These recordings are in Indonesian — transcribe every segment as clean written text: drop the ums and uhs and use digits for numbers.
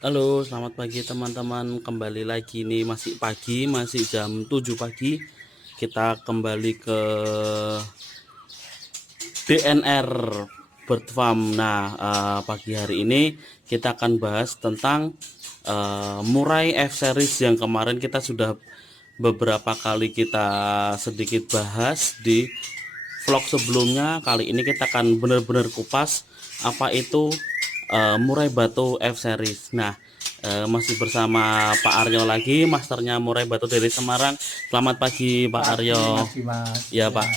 Halo, selamat pagi teman-teman. Kembali lagi nih, masih pagi, masih jam 7 pagi. Kita kembali ke DNR Bird Farm. Nah, pagi hari ini kita akan bahas tentang murai F series yang kemarin kita sudah beberapa kali kita sedikit bahas di vlog sebelumnya. Kali ini kita akan benar-benar kupas apa itu murai batu F series. Nah, masih bersama Pak Aryo lagi, masternya murai batu dari Semarang. Selamat pagi Pak Pagi Aryo. Mas Dimas. Ya Ya, Pak,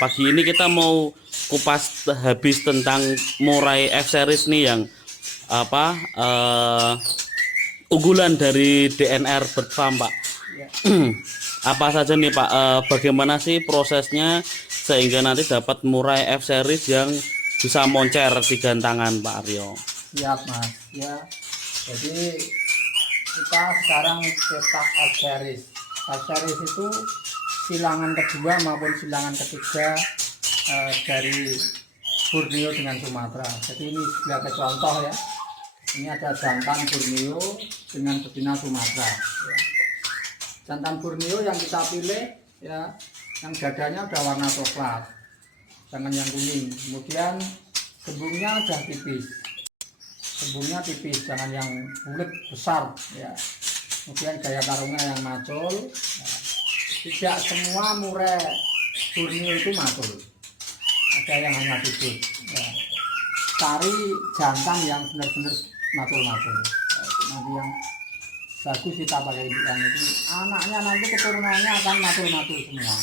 pagi ini kita mau kupas habis tentang murai F series nih yang apa unggulan dari DNR Bird Farm Pak. ya, Apa saja nih Pak, bagaimana sih prosesnya sehingga nanti dapat murai F series yang bisa moncer di gantangan Pak Aryo. siap Mas. Ya, jadi kita sekarang cetak F-Series. F-Series itu silangan kedua maupun silangan ketiga dari Borneo dengan Sumatera. Jadi ini sebagai contoh ya. Ini ada jantan Borneo dengan betina Sumatera. Ya. Jantan Borneo yang kita pilih ya, yang dadanya udah warna coklat, jangan yang kuning. Kemudian gembungnya udah tipis, jangan yang bulat besar ya. Kemudian gaya karungnya yang macul ya. Tidak semua murai Borneo itu macul, ada yang hanya duduk ya. Cari jantan yang benar-benar macul-macul ya, nanti yang bagus kita pakai yang itu, anaknya nanti keturunannya akan macul-macul semua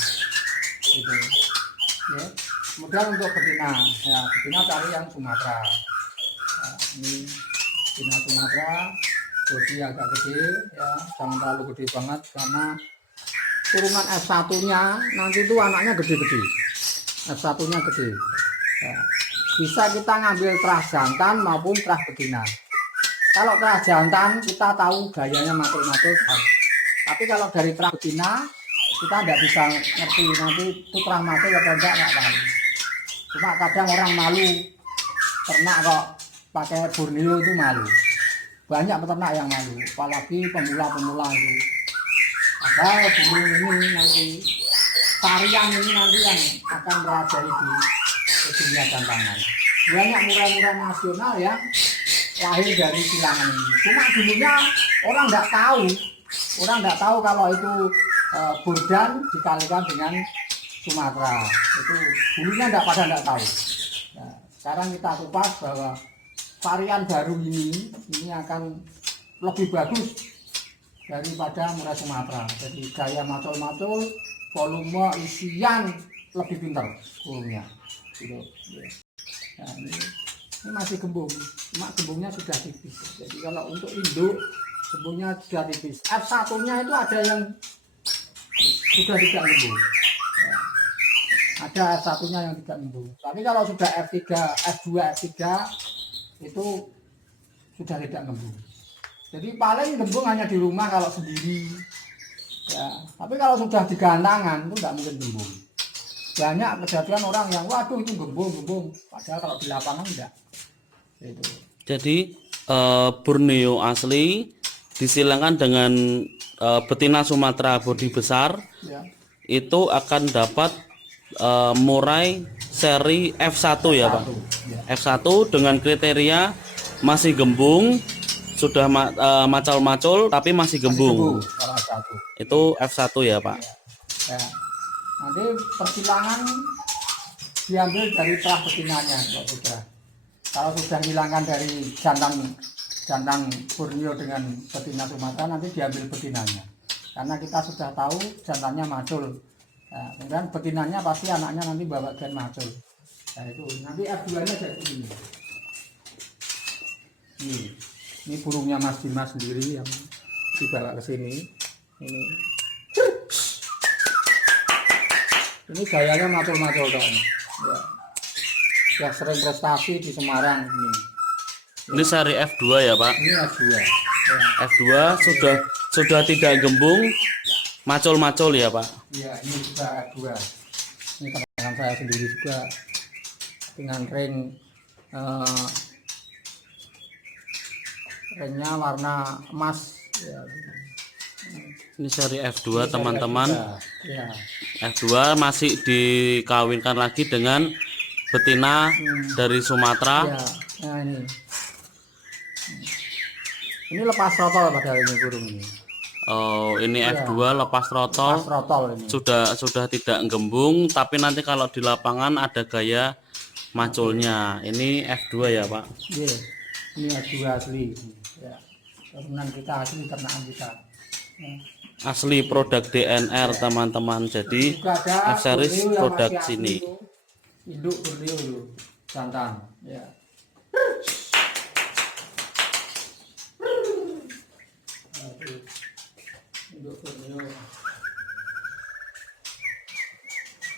gitu ya. Kemudian untuk betina ya, betina cari yang Sumatera. Nah, ini betina Sumatera, bodi agak gede ya, jangan terlalu gede banget karena turunan F1 nya nanti itu anaknya gede-gede, F1 nya gede ya. Bisa kita ngambil terah jantan maupun terah betina. Kalau terah jantan kita tahu gayanya matul-matul, tapi kalau dari terah betina kita tidak bisa ngerti nanti itu terah matul atau enggak, nggak tahu. Cuma kadang orang malu ternak kok pakai Borneo itu malu. Banyak peternak yang malu, apalagi pemula-pemula itu. Ada burung ini nanti, tarian ini nanti yang akan merajai di dunia jantangan. Banyak murai-murai nasional yang lahir dari silangan ini. Cuma dulunya orang nggak tahu kalau itu Burdan dikalikan dengan Sumatera. Itu dulunya nggak tahu. Nah, sekarang kita kupas bahwa varian baru ini akan lebih bagus daripada murai Sumatera. Jadi gaya macul-macul, volume isian lebih pintar volumenya. Gitu. Nah, ini masih gembung, cuma gembungnya sudah tipis. Jadi kalau untuk induk gembungnya sudah tipis. F1 nya itu ada yang sudah tidak gembung ya, ada F1 nya yang tidak gembung. Tapi kalau sudah F3, F2, F3 itu sudah tidak gembung. Jadi paling gembung hanya di rumah kalau sendiri ya. Tapi kalau sudah di gantangan itu tidak mungkin gembung. Banyak kejadian orang yang waduh itu gembung, padahal kalau di lapangan enggak. Itu. Jadi Borneo asli disilangkan dengan betina Sumatera bodi besar, Ya, itu akan dapat murai seri F1 ya Pak. F1 ya. F1 dengan kriteria masih gembung, sudah macul-macul tapi masih Masih gembung gembung. kalau F1 Itu F1 ya Pak. ya. Ya. Nanti persilangan diambil dari terah betinanya kalau sudah hilangkan dari jantan jantan Borneo dengan betina Sumatera, nanti diambil betinanya karena kita sudah tahu jantannya macul. Nah, kemudian betinanya pasti anaknya nanti bawa gen macul. Nah, itu nanti F2 nya jadi ini burungnya Mas Dimas sendiri yang dibawa ke sini. Ini gayanya macul-macul dong ya. Yang sering prestasi di Semarang ini. Ini seri F2 ya Pak. Ini F2 ya. F2 sudah tidak gembung, macul-macul ya Pak. Iya, ini juga F2. Ini teman saya sendiri juga dengan ring ringnya warna emas ya. Ini seri F2 teman-teman. Ya. F2 masih dikawinkan lagi dengan betina dari Sumatera. Ya. Nah ini lepas rotol padahal ini burung ini. Oh, ini Ya. F2 lepas trotol. Lepas rotol ini. Sudah tidak gembung, tapi nanti kalau di lapangan ada gaya maculnya. Ini F2 ya, Pak. Iya. Ini F2 asli. Ya. Turunan kita asli ternakan kita. Ya. Asli produk DNR teman-teman. Jadi Juga ada F series Borneo yang produk masih asli sini. itu. Induk Borneo itu jantan. Ya. Induk Borneo.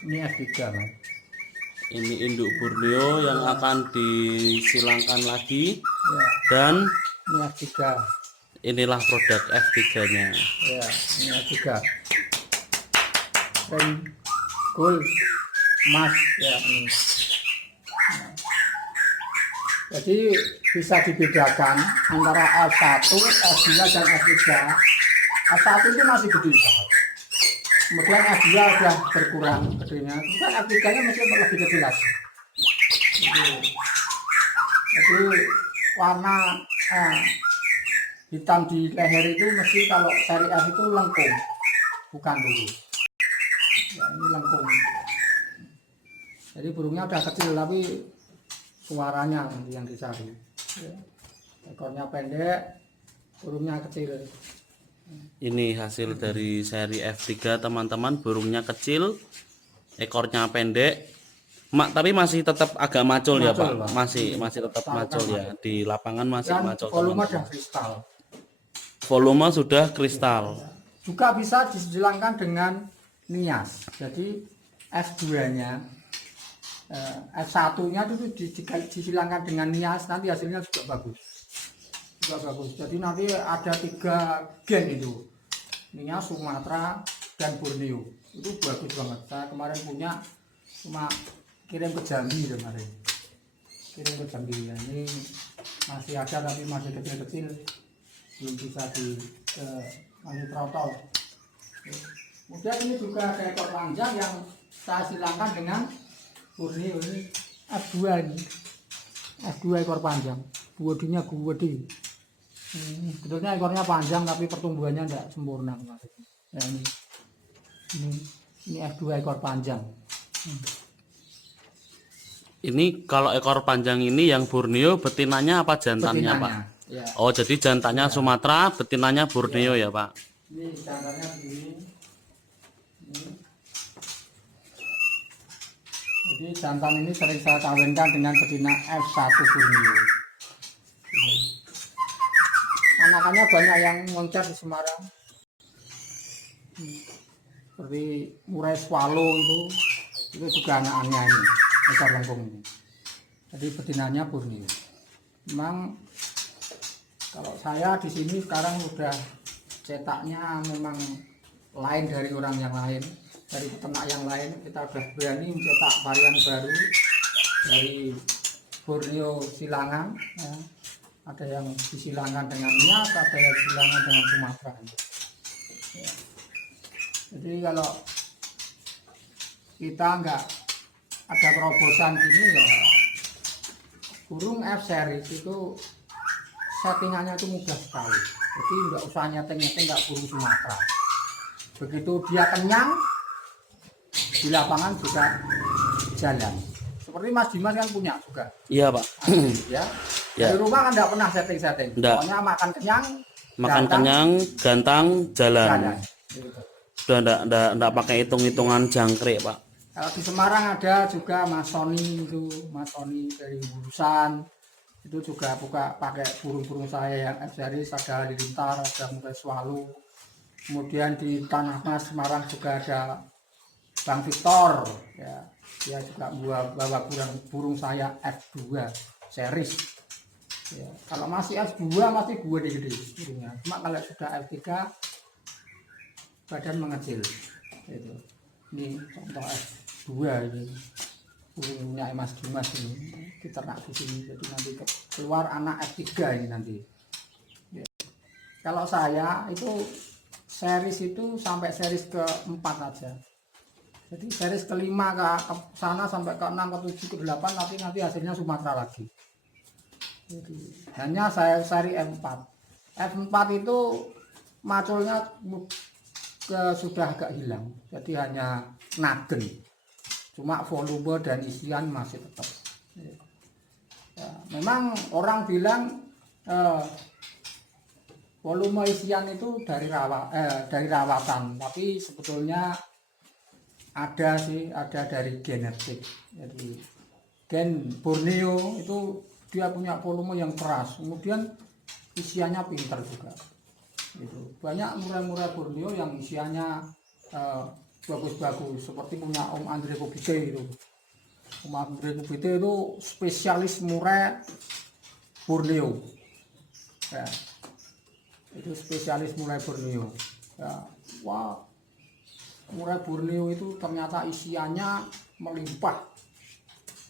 Ini F3 Mas. Ini induk Borneo yang akan disilangkan lagi Ya. dan Ini F3. inilah produk F3-nya. Ya, ini F3. Ring gold emas ya ini. Jadi bisa dibedakan antara F1, F2 dan F3. F1 itu masih gede. Kemudian F2 sudah berkurang gedenya. Kemudian F3-nya masih lebih gede lagi. Jadi warna hitam di leher itu mesti kalau seri F itu lengkung, bukan dulu. Ya, ini lengkung. Jadi burungnya udah kecil tapi suaranya yang dicari. Ya. Ekornya pendek, burungnya kecil. Ini hasil dari seri F3 teman-teman. Burungnya kecil, ekornya pendek. Tapi masih tetap agak macul ya, Pak. Pak. Masih tetap macul ya. Di lapangan masih Dan macul. volume teman-teman. dan kristal. Volume sudah kristal. Juga bisa disilangkan dengan nias. Jadi F2-nya, F1-nya itu disilangkan dengan nias, nanti hasilnya juga bagus. Jadi nanti ada 3 gen itu, nias, Sumatera, dan Borneo. Itu bagus banget. Saya kemarin punya, cuma kirim ke Jambi kemarin. Kirim ke Jambi ya. Ini masih ada tapi masih kecil-kecil, belum bisa masih trotol. Kemudian ini juga ada ekor panjang yang saya silangkan dengan Borneo ini F2 ini. F2 ekor panjang, bodinya gede. Sebetulnya ekornya panjang tapi pertumbuhannya tidak sempurna. Ya, ini F2 ekor panjang. Ini kalau ekor panjang ini yang Borneo betinanya apa jantannya, Pak? Ya. Oh, jadi jantannya Sumatera, betinanya Borneo ya, Pak? Ini jantannya begini. Jadi jantan ini sering saya kawinkan dengan betina F1 Borneo. Anakannya banyak yang ngoncar di Semarang. Seperti murai swallow itu juga anak-anaknya ini, ekor lengkung ini. Jadi betinanya Borneo. Memang kalau saya di sini sekarang udah cetaknya memang lain dari orang yang lain, dari peternak yang lain. Kita udah berani mencetak varian baru dari Borneo silangan. Ya. Ada yang disilangkan dengan nias, ada yang disilangkan dengan Sumatera. Ya. Jadi kalau kita nggak ada terobosan gini ya, burung F series itu settingannya itu mudah sekali. Jadi nggak usah nyeting-nyeting nggak burung Sumatera. Begitu dia kenyang di lapangan juga jalan. Seperti Mas Dimas kan punya juga. Iya, Pak. Ya. Ya. Di rumah kan nggak pernah setting-setting. Nggak. Pokoknya makan kenyang, Gantang, jalan. jalan. Gitu. Sudah enggak pakai hitung-hitungan jangkrik, Pak. Kalau di Semarang ada juga Mas Sony itu, Mas Sony dari Burusan. Itu juga buka pakai burung-burung saya yang F series, ada halilintar, ada murai swallow. Kemudian di Tanah Mas Semarang juga ada Bang Victor, ya, dia juga bawa burung saya F2 series. Ya, kalau masih F2 masih gede burungnya. Cuma kalau sudah F3 badan mengecil. Itu. Ini contoh F2 ini. Burungnya Mas Dimas ini diternak di sini. Jadi nanti keluar anak F3 ini nanti. Kalau saya itu series itu sampai series keempat aja. Jadi series kelima ke sana sampai ke 6 ke 7 ke 8 nanti hasilnya Sumatera lagi. Jadi, hanya saya seri F4. F4 itu maculnya sudah agak hilang. Jadi hanya nagen. Cuma volume dan isian masih tetap. Ya, memang orang bilang volume isian itu dari rawatan, tapi sebetulnya ada dari genetik. Jadi gen Borneo itu dia punya volume yang keras, kemudian isiannya pinter juga. Itu banyak murai-murai Borneo yang isiannya bagus-bagus, seperti punya Om Andre Kubite itu. Om Andre Kubite itu spesialis murai Borneo. Ya, itu spesialis murai Borneo. Ya, wah, murai Borneo itu ternyata isiannya melimpah.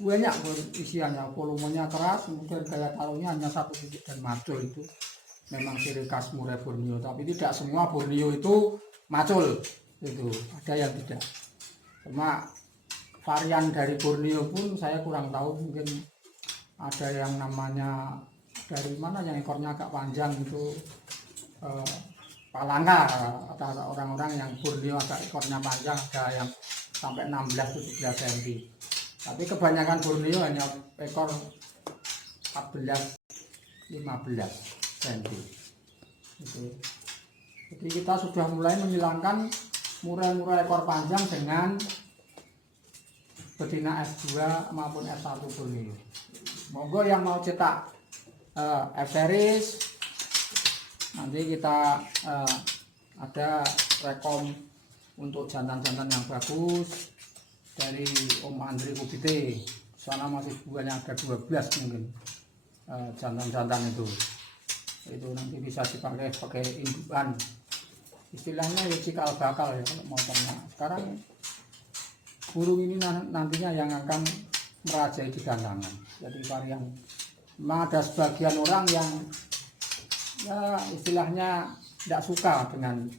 Banyak isiannya, volumenya keras, kemudian gaya taruhnya hanya satu titik dan macul. Itu memang ciri khas murai Borneo, tapi tidak semua Borneo itu macul. Itu ada yang tidak. Cuma varian dari Borneo pun saya kurang tahu, mungkin ada yang namanya dari mana yang ekornya agak panjang itu palangka, atau orang-orang yang Borneo agak ekornya panjang, ada yang sampai 16-17 cm. Tapi kebanyakan Borneo hanya ekor 14-15 cm. Jadi kita sudah mulai menghilangkan murai-murai ekor panjang dengan betina F2 maupun F1 Borneo. Monggo yang mau cetak F-series, nanti kita ada rekom untuk jantan-jantan yang bagus dari Om Andre Kubite. Sana masih buahnya ada 12 mungkin jantan-jantan itu nanti bisa dipakai sebagai indukan, istilahnya ya cikal bakal ya kalau mau ternak. Sekarang burung ini nantinya yang akan merajai di gandangan. Jadi varian, memang ada sebagian orang yang ya istilahnya tidak suka dengan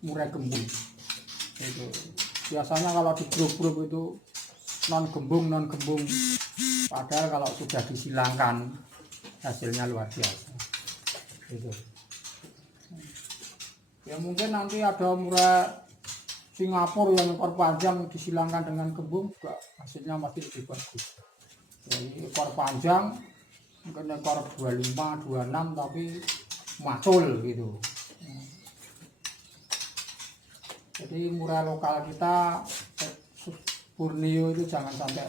murai gembung. Itu biasanya kalau di grup-grup itu non gembung, padahal kalau sudah disilangkan hasilnya luar biasa. Itu ya mungkin nanti ada murai Singapura yang ekor panjang disilangkan dengan gembung juga hasilnya masih lebih bagus. Jadi ekor panjang mungkin ekor 25, 26 tapi macul gitu. Jadi murai lokal kita Borneo itu jangan sampai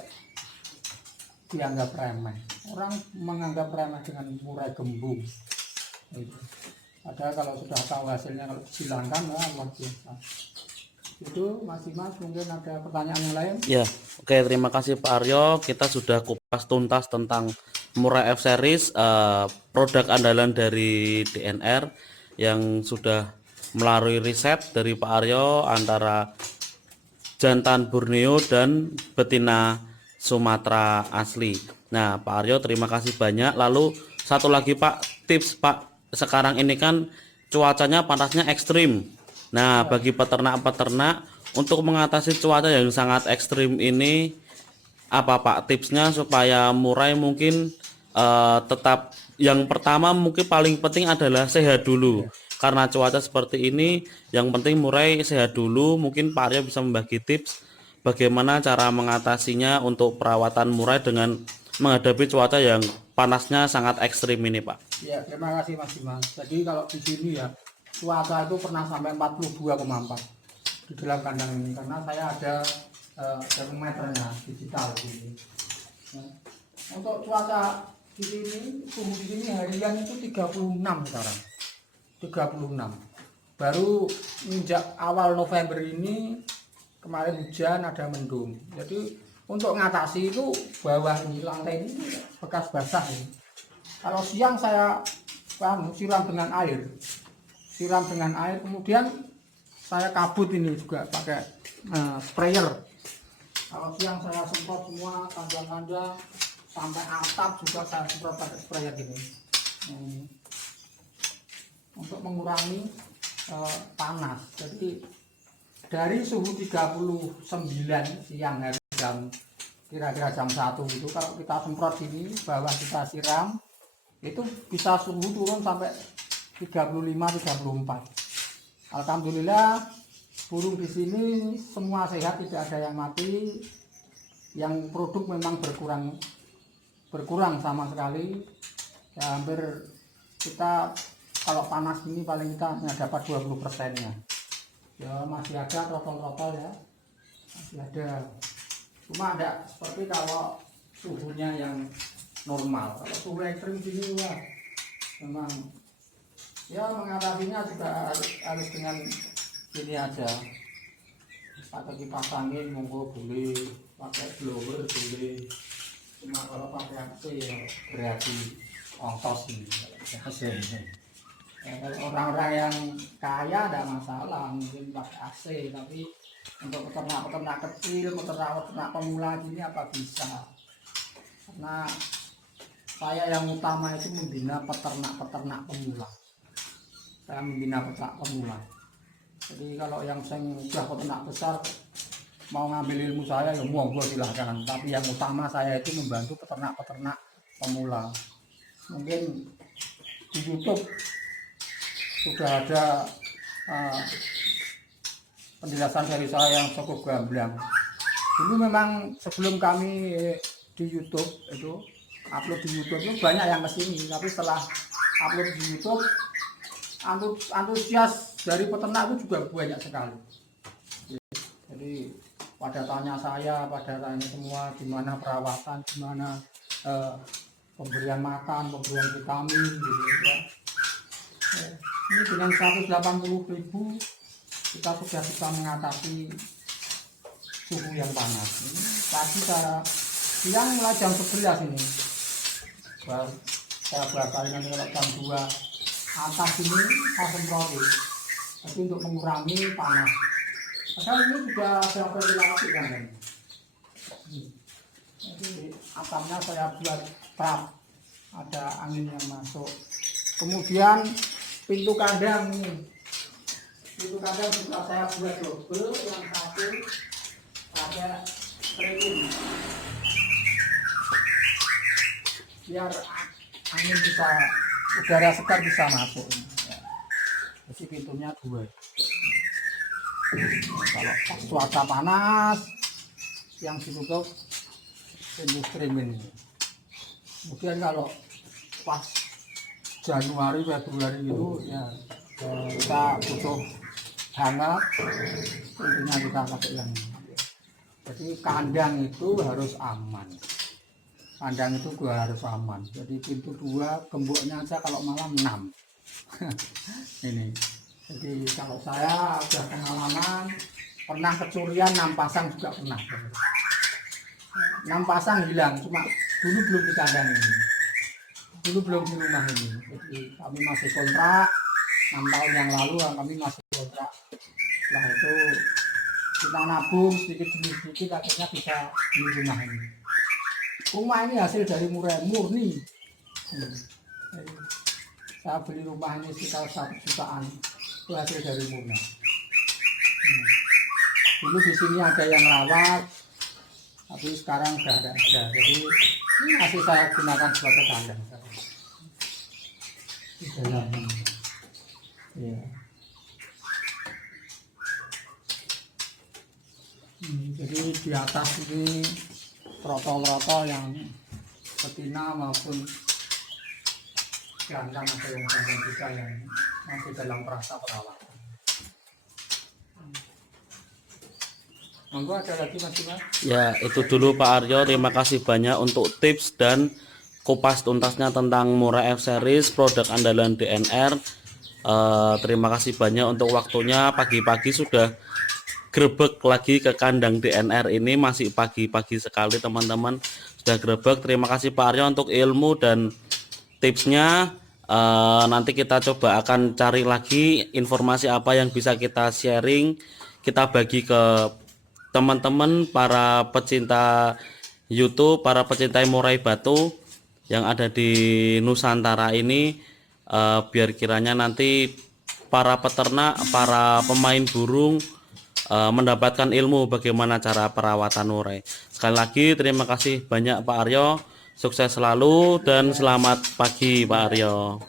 dianggap remeh. Orang menganggap remeh dengan murai gembung. Gitu. Padahal kalau sudah tahu hasilnya, kalau disilangkan, luar biasa. Itu Mas Dimas, mungkin ada pertanyaan yang lain? Ya, oke, terima kasih Pak Aryo. Kita sudah kupas tuntas tentang murai F-series, produk andalan dari DNR yang sudah melalui riset dari Pak Aryo antara jantan Borneo dan betina Sumatera asli. Nah, Pak Aryo terima kasih banyak. Lalu satu lagi Pak, tips Pak, sekarang ini kan cuacanya panasnya ekstrim. Nah, bagi peternak-peternak untuk mengatasi cuaca yang sangat ekstrim ini, apa Pak tipsnya supaya murai mungkin tetap, yang pertama mungkin paling penting adalah sehat dulu. Karena cuaca seperti ini, yang penting murai sehat dulu. Mungkin Pak Aryo bisa membagi tips bagaimana cara mengatasinya untuk perawatan murai dengan menghadapi cuaca yang panasnya sangat ekstrim ini Pak. Ya, terima kasih Mas Dimas. Jadi kalau di sini ya cuaca itu pernah sampai 42,4 di dalam kandang ini, karena saya ada termometernya digital ini. Nah, untuk cuaca di sini, suhu di sini harian itu 36 sekarang. 36. Baru menjak awal November ini, kemarin hujan, ada mendung. Jadi untuk mengatasi itu bawah ini, lantai ini bekas basah ini. Kalau siang saya siram dengan air, kemudian saya kabut ini juga pakai sprayer. Kalau siang saya semprot semua kandang-kandang sampai atap juga saya semprot pakai sprayer gini. untuk mengurangi panas. Jadi dari suhu 39 siang hari jam kira-kira jam 1 itu, kalau kita semprot ini bawah kita siram itu bisa suhu turun sampai 35-34. Alhamdulillah burung di sini semua sehat, tidak ada yang mati. Yang produk memang berkurang sama sekali. Ya, hampir kita kalau panas ini paling kita hanya dapat 20%-nya. Ya masih ada trotol-trotol ya, masih ada. Cuma ada seperti kalau suhunya yang normal. Kalau suhu ekstrim sini ya memang ya mengatasinya juga harus dengan ini aja. Pakai kipas angin monggo boleh, pakai blower boleh. Cuma kalau pakai AC ya berarti ongkos ini. Ya, kalau orang-orang yang kaya tidak masalah, mungkin pakai AC, tapi untuk peternak-peternak kecil, peternak-peternak pemula ini apa bisa? Karena saya yang utama itu membina peternak-peternak pemula. Saya membina peternak pemula. Jadi kalau yang sudah peternak besar mau ngambil ilmu saya ya monggo silahkan. Tapi yang utama saya itu membantu peternak-peternak pemula. Mungkin di YouTube sudah ada penjelasan dari saya yang cukup gamblang. Dulu memang sebelum kami di YouTube itu upload di YouTube itu banyak yang kesini, tapi setelah upload di YouTube antusias dari peternak itu juga banyak sekali. Jadi pada tanya saya, pada tanya semua gimana perawatan, gimana pemberian makan, pemberian vitamin gitu ya. Ini dengan 180.000 kita sudah bisa mengatasi suhu yang panas. Ini tadi siang mulai jam 11 ini saya bakal nanti kalau jam 2 atas ini saya semprotin, tapi untuk mengurangi panas. Padahal ini juga ada ventilasi kan. Jadi atapnya saya buat trap, ada angin yang masuk. Kemudian pintu kandang ini, pintu kandang juga saya buat double, yang satu ada screen biar angin bisa, udara segar bisa masuk. Jadi pintunya 2. Kalau cuaca panas yang ditutup pintu streaming. Kemudian kalau pas Januari Februari itu ya kita butuh hangat, tentunya kita pakai yang ini. Jadi kandang itu harus aman, kandang itu juga harus aman. Jadi pintu 2 gemboknya aja kalau malam 6. Ini jadi kalau saya sudah pengalaman, pernah kecurian 6 pasang juga pernah. 6 pasang hilang, cuma dulu belum di kandang ini, dulu belum di rumah ini. Jadi kami masih kontrak 6 tahun yang lalu, kami masih kontrak. Setelah itu kita nabung sedikit demi sedikit, akhirnya bisa di rumah ini. Rumah ini hasil dari murni. Saya beli rumah ini sekitar 1 jutaan, itu hasil dari murni. Dulu di sini ada yang rawat, tapi sekarang sudah ada. Jadi ini masih saya gunakan sebagai kandang. Di dalam ini. Ya. Jadi di atas ini trotol-trotol yang betina maupun jantan, ada yang jantan juga yang masih dalam proses perawatan. Monggo ada lagi Mas Bima? Ya, itu dulu Pak Aryo. Terima kasih banyak untuk tips dan kupas tuntasnya tentang Murai F Series, produk andalan DNR. Terima kasih banyak untuk waktunya. Pagi-pagi sudah grebek lagi ke kandang DNR ini, masih pagi-pagi sekali teman-teman, sudah grebek. Terima kasih Pak Aryo untuk ilmu dan tipsnya. Nanti kita coba akan cari lagi informasi apa yang bisa kita sharing, kita bagi ke teman-teman para pecinta YouTube, para pecinta murai batu yang ada di Nusantara ini. biar kiranya nanti para peternak, para pemain burung mendapatkan ilmu bagaimana cara perawatan murai. Sekali lagi terima kasih banyak Pak Aryo, sukses selalu dan selamat pagi Pak Aryo.